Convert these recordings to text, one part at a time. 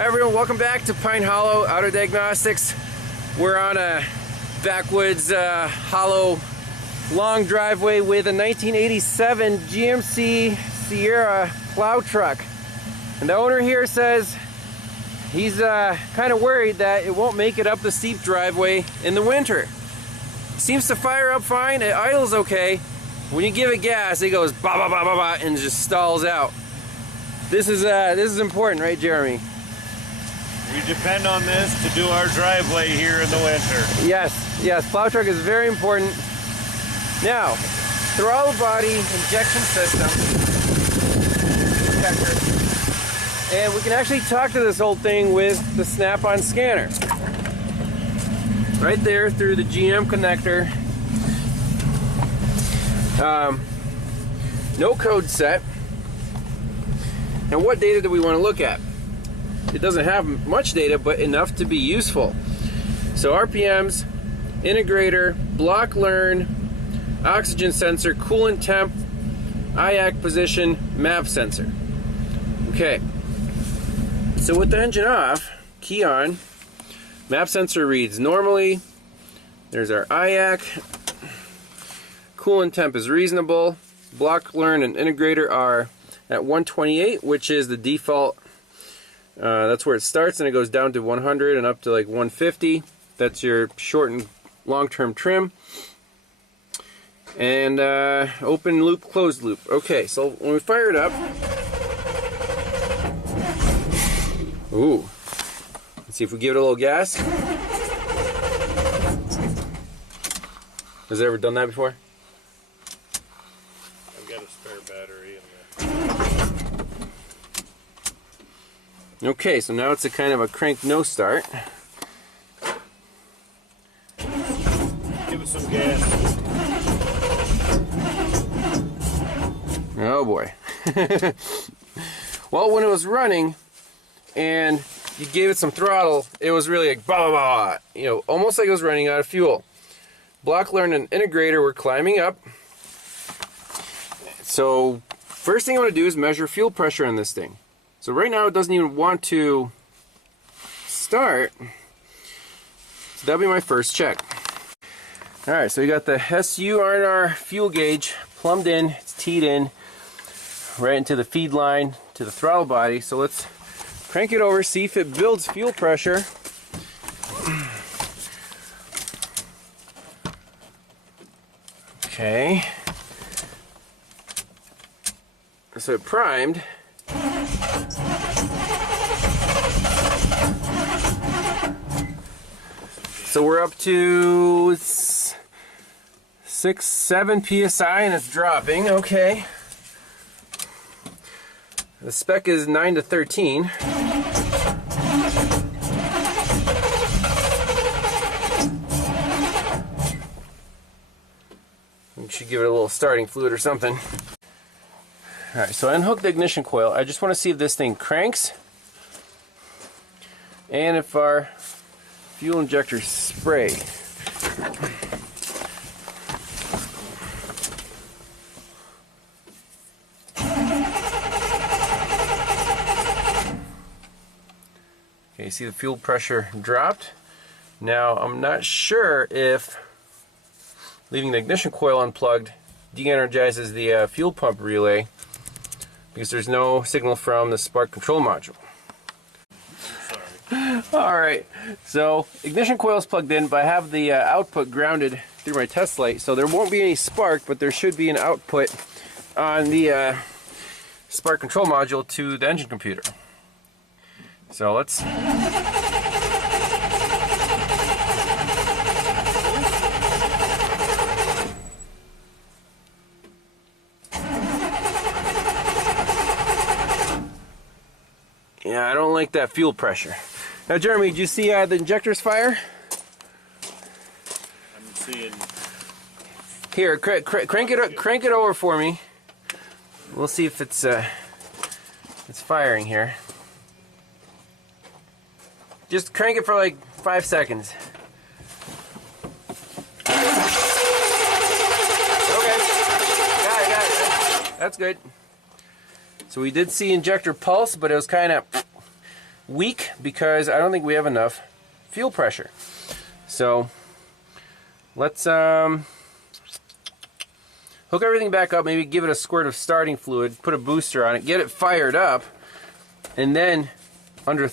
Hi everyone, welcome back to Pine Hollow Auto Diagnostics. We're on a backwoods hollow long driveway with a 1987 GMC Sierra plow truck. And the owner here says he's kind of worried that it won't make it up the steep driveway in the winter. It seems to fire up fine, it idles okay. When you give it gas, it goes ba ba ba ba ba and just stalls out. This is important, right, Jeremy? We depend on this to do our driveway here in the winter. Yes, plow truck is very important. Now, throttle body injection system, Injector. And we can actually talk to this whole thing with the snap-on scanner. Right there through the GM connector. No code set. Now what data do we want to look at? It doesn't have much data, but enough to be useful. So RPMs, integrator, block learn, oxygen sensor, coolant temp, IAC position, map sensor. Okay, so with the engine off, key on, map sensor reads normally. There's our IAC. Coolant temp is reasonable. Block learn and integrator are at 128, which is the default. That's where it starts, and it goes down to 100 and up to like 150. That's your short and long-term trim. And open loop, closed loop. Okay, so when we fire it up, ooh, let's see if we give it a little gas. Has it ever done that before? I've got a spare battery in there. Okay, so now it's a kind of a crank no start. Give it some gas. Oh boy. Well, when it was running and you gave it some throttle, it was really like bah, bah, bah, you know, almost like it was running out of fuel. Block learn and integrator were climbing up. So first thing I want to do is measure fuel pressure on this thing. So right now it doesn't even want to start. So that'll be my first check. Alright, so we got the SUR&R fuel gauge plumbed in, it's teed in right into the feed line to the throttle body. So let's crank it over, see if it builds fuel pressure. Okay. So it primed. So we're up to 6, 7 psi and it's dropping. Okay. The spec is 9 to 13. We should give it a little starting fluid or something. Alright, so I unhooked the ignition coil. I just want to see if this thing cranks and if our fuel injectors spray. Okay, you see the fuel pressure dropped. Now I'm not sure if leaving the ignition coil unplugged de-energizes the fuel pump relay, because there's no signal from the spark control module. Alright, so ignition coil is plugged in, but I have the output grounded through my test light, so there won't be any spark, but there should be an output on the spark control module to the engine computer. So let's... Yeah, I don't like that fuel pressure. Now, Jeremy, did you see the injectors fire? I'm seeing. Here, crank it over for me. We'll see if it's firing here. Just crank it for like 5 seconds. Okay, got it. That's good. So we did see injector pulse, but it was kind of, weak because I don't think we have enough fuel pressure. So let's hook everything back up, maybe give it a squirt of starting fluid, put a booster on it, get it fired up, and then under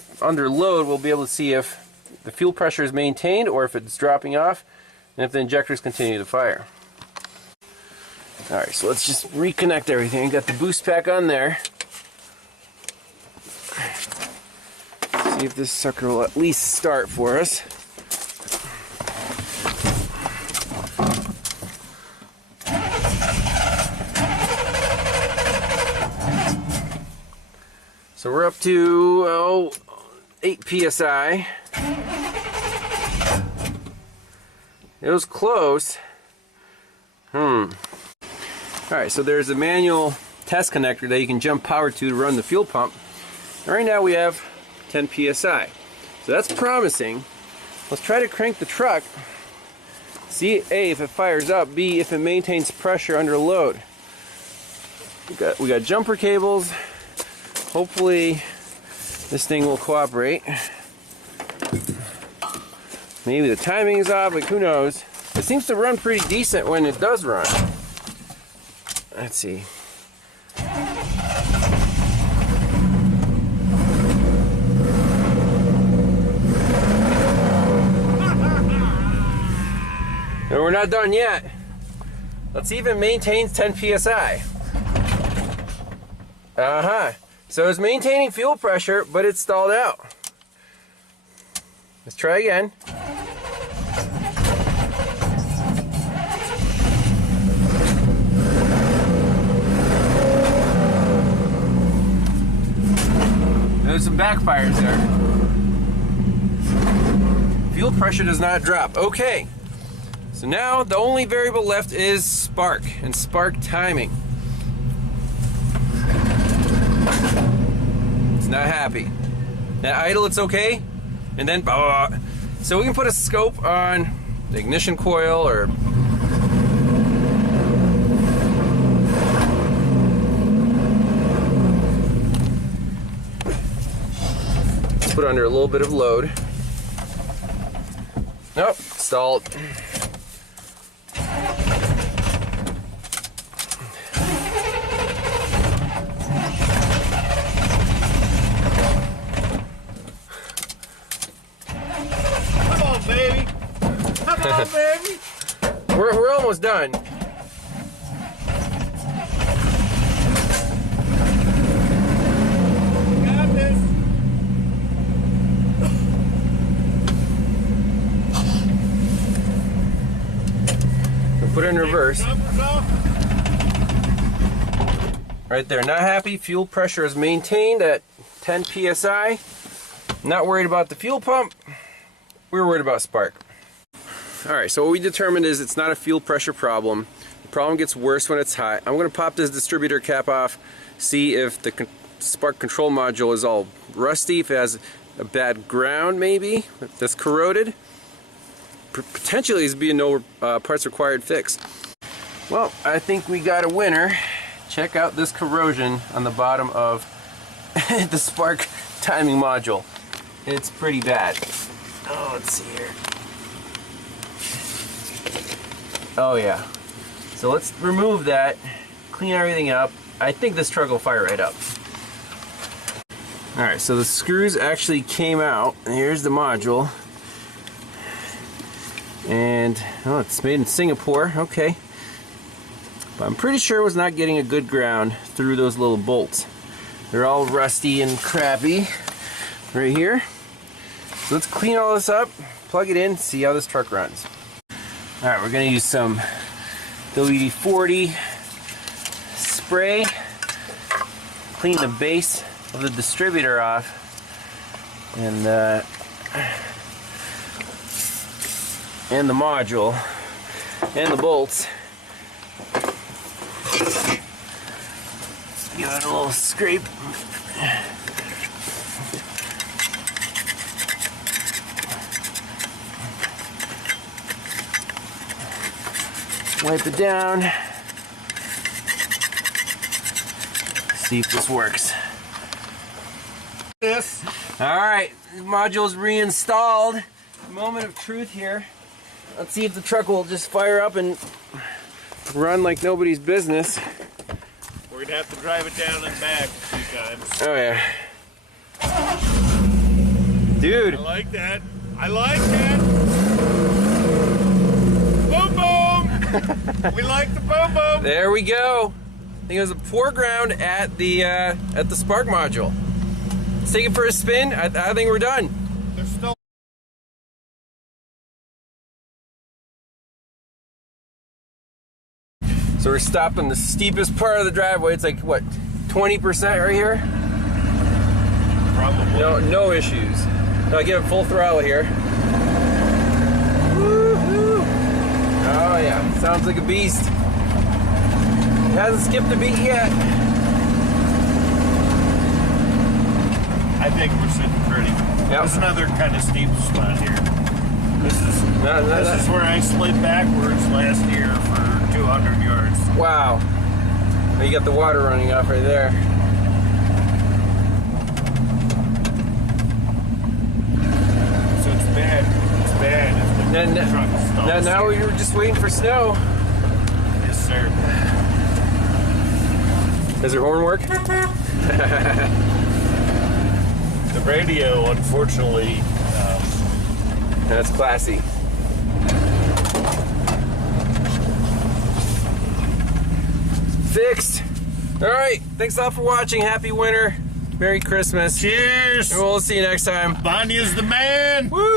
load we'll be able to see if the fuel pressure is maintained or if it's dropping off, and if the injectors continue to fire. Alright, so let's just reconnect everything. Got the boost pack on there. See if this sucker will at least start for us. So we're up to 8 psi. It was close. Alright, so there's a manual test connector that you can jump power to run the fuel pump. And right now we have 10 psi. So that's promising. Let's try to crank the truck. See, A, if it fires up, B, if it maintains pressure under load. We got jumper cables. Hopefully this thing will cooperate. Maybe the timing is off, like who knows. It seems to run pretty decent when it does run. Let's see. And we're not done yet. Let's see if it maintains 10 psi. So it's maintaining fuel pressure, but it's stalled out. Let's try again. There's some backfires there. Fuel pressure does not drop. Okay. So now the only variable left is spark and spark timing. It's not happy. At idle it's okay, and then blah, blah, blah. So we can put a scope on the ignition coil or put under a little bit of load. Nope, stalled. Come on, baby. Come on, baby. We're almost done. Got this. We'll put it in reverse. Jumpers off. Right there, not happy. Fuel pressure is maintained at 10 psi. Not worried about the fuel pump. We were worried about spark. Alright, so what we determined is it's not a fuel pressure problem. The problem gets worse when it's hot. I'm going to pop this distributor cap off, see if the spark control module is all rusty, if it has a bad ground maybe, if that's corroded. Potentially it's be a no parts required fix. Well, I think we got a winner. Check out this corrosion on the bottom of the spark timing module. It's pretty bad. Oh, let's see here. Oh yeah. So let's remove that, clean everything up. I think this truck will fire right up. Alright, so the screws actually came out. Here's the module. And, oh, it's made in Singapore. Okay. But I'm pretty sure it was not getting a good ground through those little bolts. They're all rusty and crappy right here. So let's clean all this up, plug it in, see how this truck runs. Alright, we're going to use some WD-40 spray, clean the base of the distributor off, and the module, and the bolts. Give it a little scrape. Wipe it down. See if this works. This. All right, the module's reinstalled. Moment of truth here. Let's see if the truck will just fire up and run like nobody's business. We're gonna have to drive it down and back a few times. Oh yeah. Dude. I like that. I like that. Boom boom. We like the boom boom. There we go. I think it was a foreground at the spark module. Let's take it for a spin. I think we're done. There's still. So we're stopped on the steepest part of the driveway. It's like what, 20% right here? Probably. No issues. I'll give it full throttle here. Woo-hoo. Oh yeah, sounds like a beast. Hasn't skipped a beat yet. I think we're sitting pretty. Yep. There's another kind of steep spot here. This is where I slid backwards last year for 200 yards. Wow. Oh, you got the water running off right there. So it's bad. It's bad. If the truck stalls Now here. we were just waiting for snow. Yes, sir. Does your horn work? The radio, unfortunately, That's classy. Fixed. All right. Thanks a lot for watching. Happy winter. Merry Christmas. cheers. And we'll see you next time. Bonnie's the man. Woo!